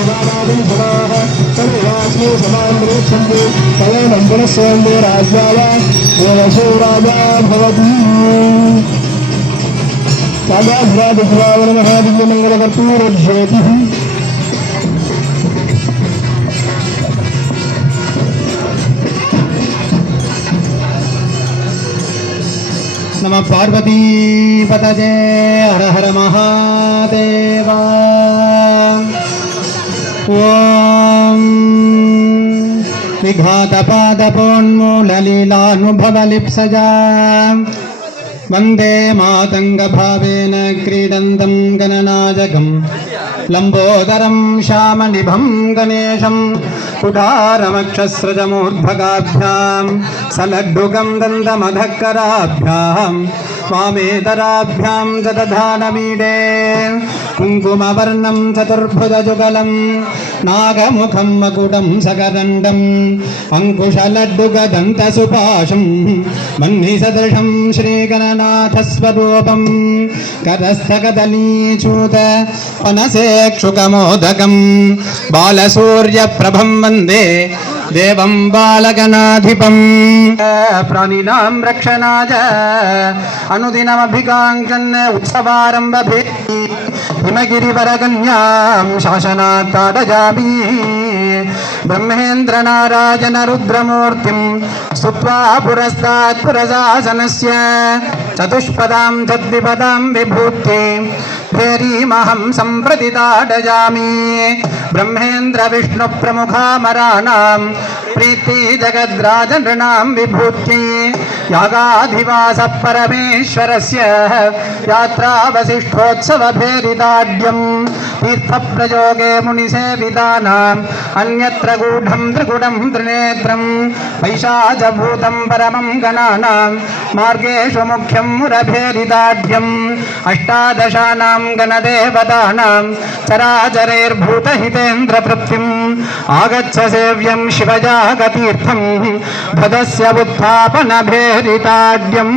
देवानादिं समाः सर्वास्मि समान्द्रेच्छन्ति तवेनं पुनस्सन्दे राज्यावा देवशो राजा भवति कालाभ्रादिभ्रावणमहादिव्यमङ्गलकर्पूरज्योतिः नमः पार्वतीपतये हर हर महादेव ॐ विघातपादपोन्मूललीलानुभवलिप्सजा वन्दे मातङ्गभावेन क्रीडन्तं गणनायकं लम्बोदरं श्यामनिभं गणेशं कुठारमक्षस्रजमूर्धगाभ्यां सलड्डुगं दन्तमधक्कराभ्यां वामेतराभ्यां ददधानमीडे कुङ्कुमवर्णं चतुर्भुजजुगलं नागमुखं मकुटं सकदण्डम् अङ्कुशलड्डुगदन्तसुपाशं मन्निसदृशं श्रीगणनाथस्वरूपं करस्थकदलीचूत पनसेक्षुकमोदकं बालसूर्यप्रभं वन्दे देवं बालगणाधिपं प्राणिनां रक्षणाय अनुदिनमभिकाङ्क्षन् उत्सवारम्भे हिमगिरिवरकन्यां शासनात् ताडयामि ब्रह्मेन्द्रनारायण रुद्रमूर्तिं स्तुत्वा पुरस्तात् पुरशासनस्य चतुष्पदां तद्विपदां विभूति फेरीमहं सम्प्रति ताडयामि ब्रह्मेन्द्र विष्णु प्रमुखामराणां प्रीति जगद्राजनृणां विभूति यागाधिवास परमेश्वरस्य यात्रा वसिष्ठोत्सव भेरिदाढ्यं तीर्थप्रयोगे मुनिसेवितानाम् अन्यत्र गूढं त्रिगुणं त्रिनेत्रं पैशाचभूतं परमं गणानां मार्गेषु मुख्यं मुरभेरिदाढ्यम् अष्टादशानां गणदेवतानां चराचरैर्भूतहितेन्द्रतृप्तिम् आगच्छ सेव्यं शिवजागतीर्थं भदस्य उत्थापनभेरिताढ्यम्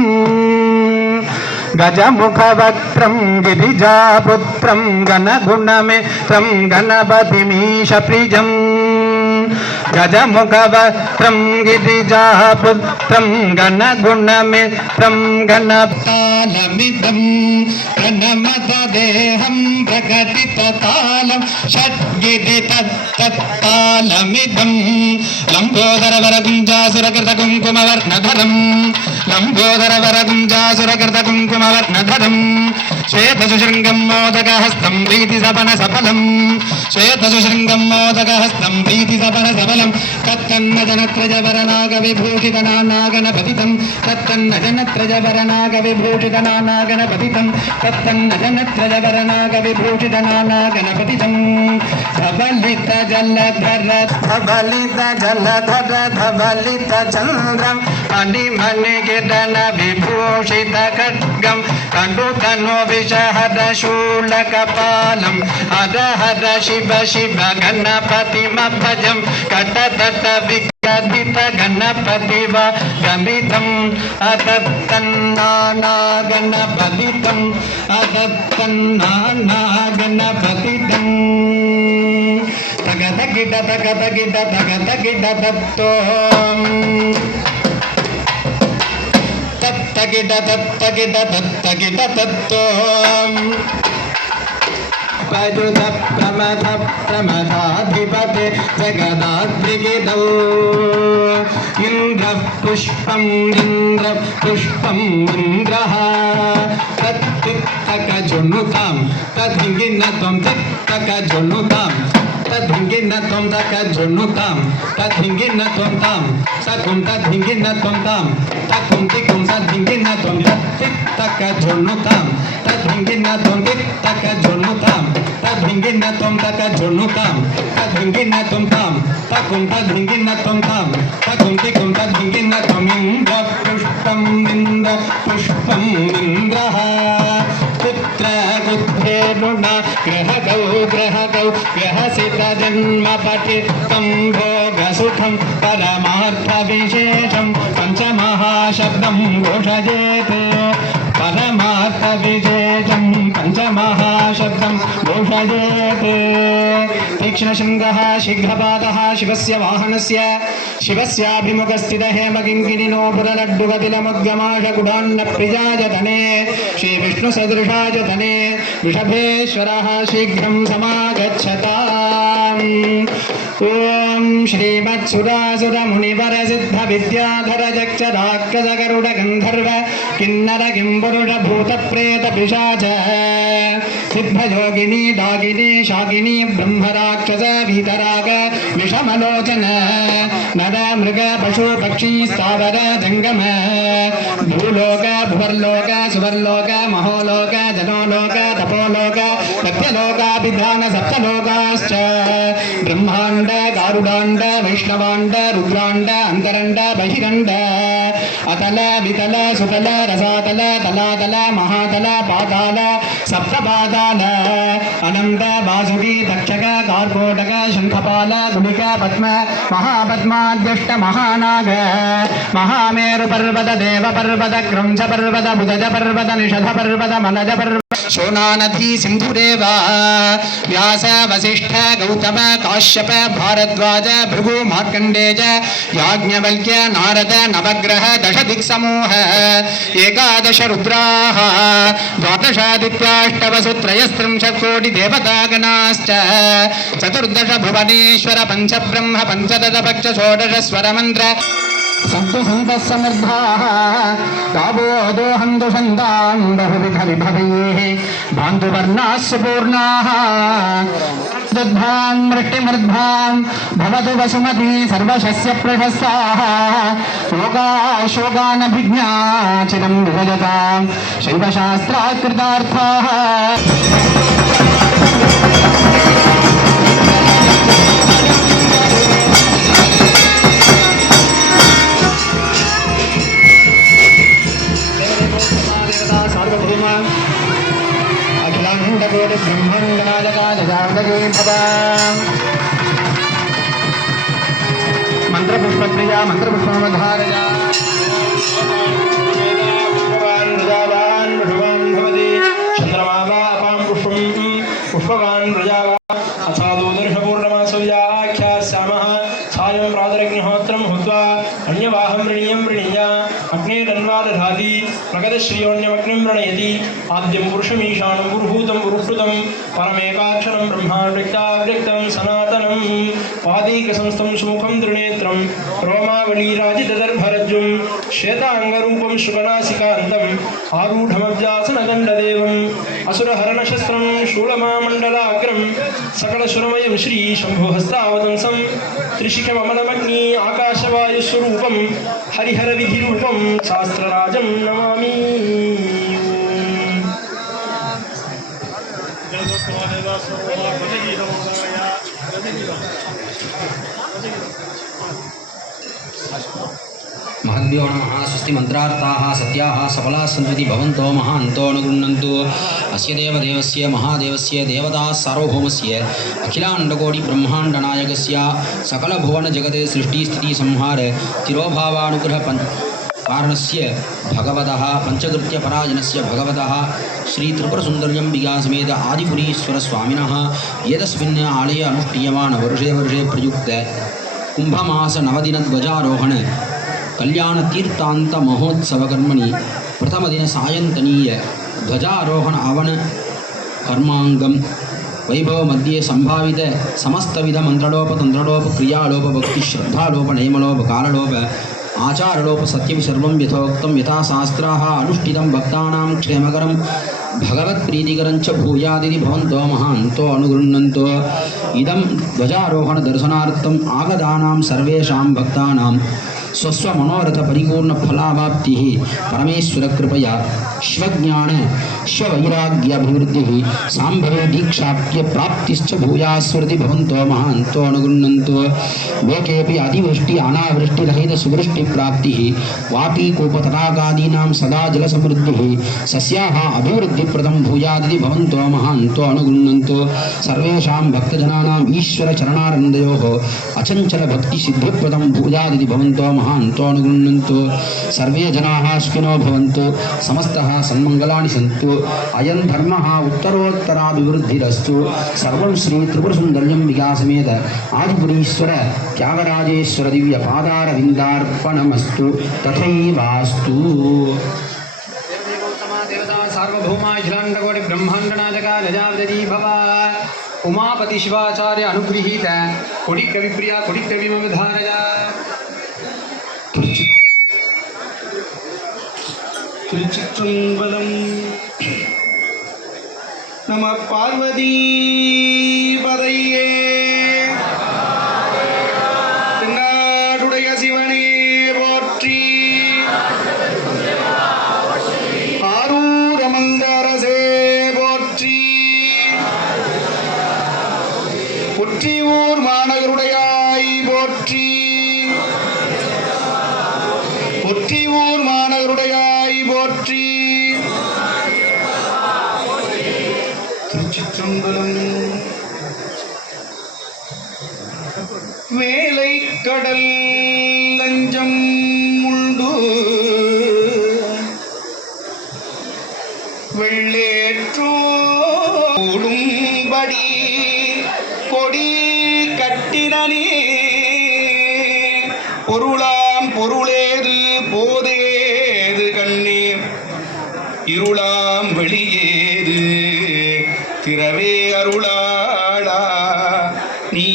गजमुखवक्त्रं गिरिजापुत्रं गणगुणमित्रं गणपतिमीशप्रियं गजमुखवक्त्रं गिरिजापुत्रं गणगुणमित्रं गणपालमिदं गणमतदेहं प्रकटिततालं षड्गिरितत्तालमिदं लम्बोदरवरकुञ्जासुरकृतकुङ्कुमवर्णधरं लम्बोदरवरकुञ्जासुरकृतकुङ्कुमवर्णधरं श्वेतसुशृङ्गं मोदकहस्तं प्रीतिसपनसफलं श्वेतसुशृङ्गं मोदकहस्तं प्रीतिसपनसफलं तत्तन्नजनत्रजवरनागविभूषितनानागणपतितं तत्तन्नजनत्रजवरनागविभूषितनानागणपतितं तत्तन्नजनत्रजवरनागविभूषितनानागणपतितं धवलितजलधर धवलितजलधर धवलितचन्द्रं मणिमणिगिरण विभूषितखड्गं कण्डुतनो विषहर शूलकपालं हर हर शिव शिव गणपतिमभजं कटतट विकथित गणपतिव गमितं अदत्तन्नानागणपतितं अदत्तन्नानागणपतितं तगतगिट तगतगिट तगतगिट तत्तों तत्तगिट तत्तगिट तत्तगिट तत्तों पजुत प्रमथ प्रमथाधिपते जगदाद्रिगिदौ इन्द्रः पुष्पम् इन्द्रः तत्तिक्तकजुनुतां तद्धिङ्गिनत्वं तिक्तकजुनुतां तद्धिङ्गिनत्वं तकजुनुतां तद्धिङ्गिनत्वं तां सकुं तद्धिङ्गिनत्वं तां तकुं तिकुं सद्धिङ्गिनत्वं तत्तिक्तकजुनुतां तद्धिङ्गिनत्वं तिक्तकजुनुतां तद्धिङ्गिनत्वं तकजुनुतां तद्धिङ्गिनत्वं तां तकुं तद्धिङ्गिनत्वं तां तकुं तिकुं तद्धिङ्गिनत्वम् इन्द्रपुष्पम् इन्द्रपुष्पम् इन्द्रः पुत्रगुद्धेरुण ग्रहगौ ग्रहगौ ग्रहसितजन्मपठितं भोगसुखं परमार्थविशेषं पञ्चमहाशब्दं घोषयेत् परमार्थविशेषं पञ्चमहाशब्दं महाशब्दं घोषयेत् तीक्ष्णशृङ्गः शीघ्रपादः शिवस्य वाहनस्य शिवस्याभिमुखस्थितः हेमकिङ्किणिनो पुरलड्डुगतिलमुद्गमाशकुडान्नप्रियायतने श्रीविष्णुसदृशायतने वृषभेश्वरः शीघ्रं समागच्छताम्। ॐ श्रीमत्सुरासुरमुनिवरसिद्धविद्याधरजक्षराक्षसगरुडगन्धर्व किन्नर किम्पुरुषभूतप्रेतपिशाच सिद्धयोगिनी दागिनी शाकिनी ब्रह्मराक्षस वीतराग विषमलोचन नर मृग पशु पक्षी स्थावर जंगम भूलोक भुवर्लोक सुवर्लोक महोलोक जनोलोक तपोलोक सत्यलोकाभिधान सप्तलोकाश्च ब्रह्मांड गारुडांड वैष्णवांड रुद्रांड अंतरंड बहिरंड अतल वितल सुतल रसातल तलातल महातल पाताल सप्तपाताल अनंत वासुकी तक्षक कार्कोटक शंखपाल गुलिक पद्म महापद्माद्यष्ट महानाग महामेरु पर्वत देव पर्वत क्रंश पर्वत बुधज पर्वत निषध पर्वत मलज पर्वत शोणानदी सिंधुरेव व्यास वसिष्ठ गौतम काश्यप भारद्वाज भृगु मार्कंडेय याज्ञवल्क्य नारद नवग्रह दश दिक्समूह एकादश रुद्राः द्वादशादित्याष्टवसुत्रयस्त्रिंशत् कोटि देवतागणाश्च चतुर्दश भुवनेश्वर पंच ब्रह्म पंचदश पक्ष षोडश स्वर मंत्र सन्तु सन्तः समृद्धाः गावो दोहन्तु छन्दां बहुविध विभवैः भान्तुवर्णाः सुपूर्णाः दुग्धान् मृष्टिमृद्धान् भवतु वसुमती सर्वशस्य प्रशस्ताः शोकाशोकानभिज्ञा चिरं विभजतां शैवशास्त्रात् कृतार्थाः मंत्रपुष्पप्रिया मंत्रपुष्पमधारया चंद्रमावापां पुष्पं पुष्पवान् प्रजावा अथादोदर्शपूर्णमासव्याख्यास्यामः सायं प्रातरग्निहोत्रं हुत्वा अन्यवाहं वृणीयं वृणीया अग्नेरन्वा दधाति प्रगतश्रियोऽन्यमग्निं वृणयति आद्यं पुरुषमीशानं पुरुहूतं पुरुषृतं परमेकाक्षरं ब्रह्माव्यक्ताव्यक्तं सनातनं पादैकसंस्थं सुमुखं त्रिनेत्रं रोमावलीराजितदर्भरज्जुं श्वेताङ्गरूपं शुकनासिकान्तम् आरूढमव्यासनदण्डदेवम् असुरहरणशस्त्रं शूलमामण्डलाग्रं सकलसुरमयं श्रीशम्भुहस्तावतंसं त्रिशिखममलमग्नि आकाशवायुस्वरूपं हरिहरविधिरूपं शास्त्रराजं नमामि। महद्भ्यो नमः स्वस्ति मंत्रार्थाः सत्याः सफलाः सन्ति भवन्तो महान्तो अनुगृह्णन्तु अस्य देवदेवस्य महादेवस्य देवता सार्वभौमस्य अखिलाण्डकोटि ब्रह्माण्डनायकस्य सकलभुवनजगते सृष्टिस्थितिसंहार तिरोभावानुग्रह कारणस्य भगवतः पंचकृत्यपरायणस्य भगवतः श्री त्रिपुरसुन्दर्यम्बिका समेत आदिपुरीश्वरस्वामिनः एतस्मिन् आलये अनुष्ठीयमान वर्षे वर्षे प्रयुक्त कुंभमास नवदिनध्वजारोहण कल्याण तीर्थांत महोत्सव कर्मणि प्रथम दिन सायंतनीय ध्वजारोहण आवन कर्मांगम वैभव मध्ये संभावित समस्तविध मंत्रलोप तंत्रलोप क्रियालोप भक्ति श्रद्धालोप नैमलोप काललोप आचारलोप सत्यं सर्वं यथोक्तं यथा शास्त्राः अनुष्ठितं भक्तानां क्षेमकरं भगवत्प्रीतिकरं च भूयादिति भवन्तो महान्तो अनुगृह्णन्तो इदं ध्वजारोहण दर्शनार्थम् आगतानां सर्वेषां भक्तानां स्वस्व मनोरथ परिपूर्ण फलावाप्तिः परमेश्वर कृपया स्वज्ञान स्ववैराग्याभिवृद्धिः सांभवे दीक्षाप्य प्राप्तिश्च भूयास्वर्ति भवन्तो महान्तो अनुगृह्णन्तो लोकेऽपि अतिवृष्टि अनावृष्टि रहित सुवृष्टि प्राप्तिः वापी कूपतडागादीनां सदा जलसमृद्धिः सस्याः अभिवृद्धिप्रदं भूयादिति भवन्तो महान्तो अनुगृह्णन्तो सर्वेषां भक्तजनानाम् ईश्वर चरणारविन्दयोः अचञ्चल भक्ति सिद्धिप्रदं भूयादिति भवन्तो महान्तो अनुगृह्णन्तु सर्वे जनाः सुखिनो भवन्तु समस्तः सन्मङ्गलानि सन्तु అయం ధర్మ ఉత్తరోత్తరాభివృద్ధిరస్తు సర్వం శ్రీ త్రిపుర సుందర్యం వికాసమేద ఆదిపురీశ్వర త్యాగరాజేశ్వర దివ్య పాదార విందార్పణమస్తు తథైవాస్తు. దేవతా సార్వభౌమ అఖిలాండకోటి బ్రహ్మాండనాయక లజావతి భవ ఉమాపతి శివాచార్య అనుగృహీత కొడి కవిప్రియ కొడి కవిమధారయ. திருச்சிற்றம்பலம். நம பார்வதி பதையே. தென்னாடுடைய சிவனே போற்றி. ஆரூரமந்தரசே போற்றி. ஒற்றியூர் மாநகருடையாய் போற்றி. ஒற்றியூர் மாநகருடையாய் போற்றி. திருச்சிற்றம்பலம். வேலை கடல் லஞ்சம் உண்டு வெள்ளேற்றோடும்படி கொடி கட்டினனே பொருளாம் பொருளேது போதேது கண்ணே இருளாம் வெளியேது திறவே அருளாளா நீ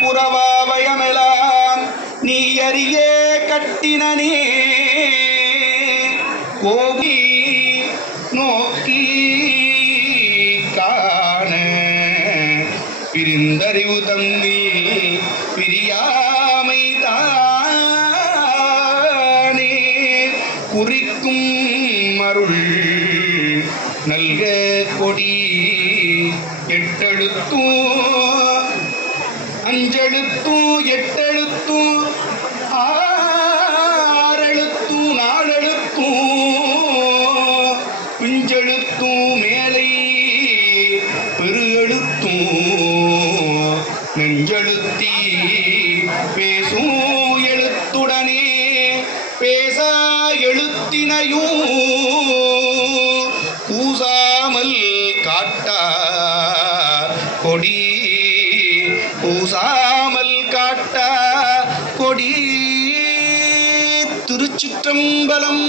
புறவாவயமெலாம் நீ அறியே கட்டினனே கோபி நோக்கி காண பிரிந்தறிவு தம்பி பிரியாமை தானே குறிக்கும் அருள் நல்க கொடி எட்டெழுத்தும் அஞ்செழுத்தும் எட்டெழுத்தும் ஆறெழுத்தும் நாலெழுத்தும் பிஞ்செழுத்தும் மேலை பெரு எழுத்தும் நெஞ்செழுத்தி பேசும் எழுத்துடனே பேசா எழுத்தினையும் பூசாமல் காட்டா கொடி பூசாமல் காட்டா கொடி. திருச்சிற்றம்பலம்.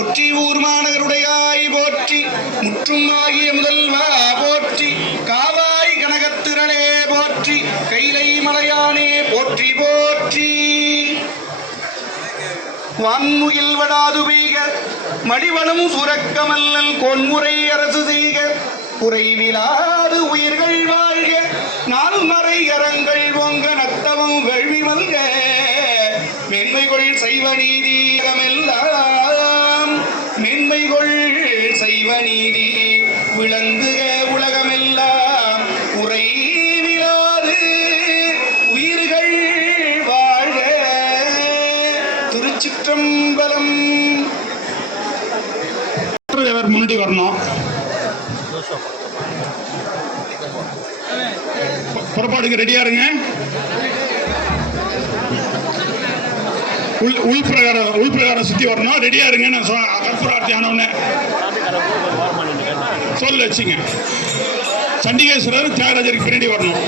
ஒற்றியூர் மாநகருடையாய் போற்றி. முற்றும் ஆகிய முதல்வா போற்றி. காவாய் கனகத்திரளே போற்றி. கைலை மலையானே போற்றி போற்றி. வான்முகில் வடாது பெய்க மடிவளம் சுரக்கமல்லல் கொன்முறை அரசு செய்க குறைவிலாது உயிர்கள் வாழ்க நான்மறை அறங்கள் பொங்க நத்தவம் வேள்வி மல்க மேன்மைகொள் செய்வ நீதியகமெல்லாம் மேன்மைகொள் செய்வ நீதி விளங்குக உலகமெல்லாம் குறைவிலாது உயிர்கள் வாழ்க. திருச்சிற்றம்பலம். முன்னாடி வரணும். புறப்பாடுக்கு ரெடியா இருங்க. உள்பிரகாரம் சுத்தி வரணும். ரெடியா இருங்க. நான் கற்பூரார்த்தி ஆனவன சொல்ல வச்சுங்க. சண்டிகேஸ்வரர் தியாகராஜருக்கு பின்னாடி வரணும்.